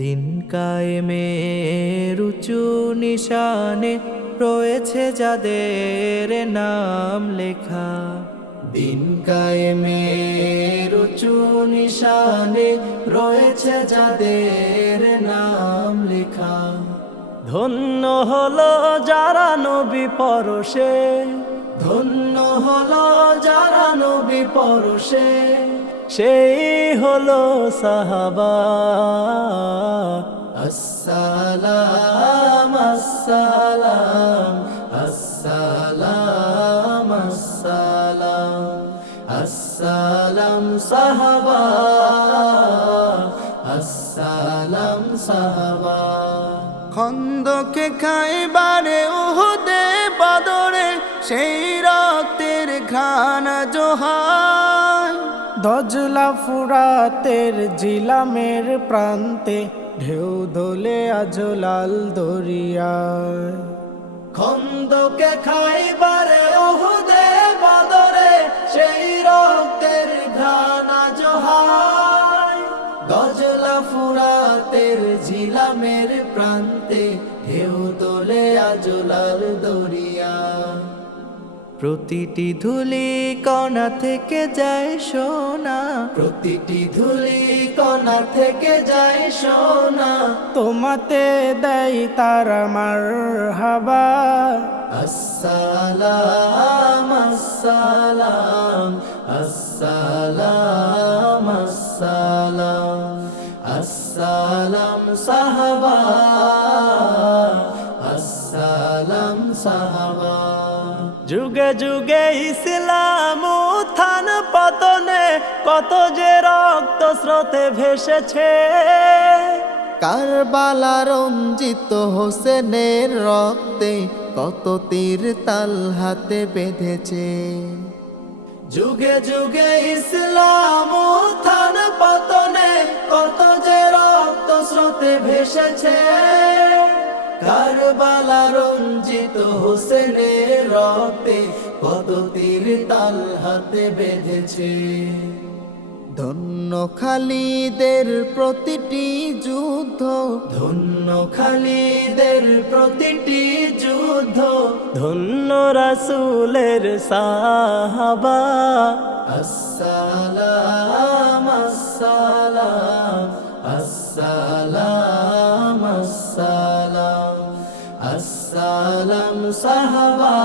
দিন কায়েমের উঁচু নিশানে রয়েছে যাদের নাম লেখা। দিন কায়েমের উঁচু নিশানে রয়েছে যাদের নাম লেখা। ধন্য হলো যারা নবী পরশে, ধন্য হলো যারা নবী পরশে, সেই হলো সাহাবা। আসসালাম আসসালাম আসসালাম আসসালাম আসসালাম সাহাবা, আসসালাম সাহাবা। খন্দকে খাইবারে উহুদে বদরে সেই রক্তের ঘ্রাণ জোহার। দজলা ফুরাতের জিলামের প্রান্তে ঢেউ দোলে আজ লাল দরিয়ায়। খন্দকে খাইবারে উহুদে বদরে সেই রক্তের ঘ্রাণ জোহার। দজলা ফুরাতের জিলামের প্রান্তে ঢেউ দোলে আজ লাল দরিয়া। প্রতিটি ধুলি কণা থেকে যায় সোনা, প্রতিটি ধুলি কণা থেকে যায় সোনা। তোমাতে দেয় তারা মারহাবা। আসসালাম আসসালাম আসসালাম আসসালাম আসসালাম সাহাবা, আসসালাম সাহাবা। যুগে যুগে ইসলাম উত্থান পতনে কত যে রক্ত স্রোতে ভেসেছে। কারবালা রঞ্জিত হোসেনের রক্তে কত তীর তাল হাতে বেঁধেছে। যুগে যুগে ইসলাম উত্থান পতনে কত যে রক্ত স্রোতে ভেসেছে। কারবালা রঞ্জিত হোসেনের রক্তে কত তীর তাল হাতে বেঁধেছে। ধন্য খালিদের প্রতিটি যুদ্ধ, ধন্য খালিদের প্রতিটি যুদ্ধ, ধন্য রাসূলের সাহাবা। আসসালাম আসসালাম আসসালাম আসসালাম আসসালাম সাহাবা,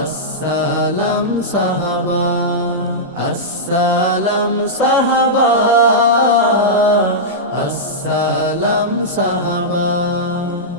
আসসালাম সাহাবা, আসসালাম সাহাবা, আসসালাম সাহাবা।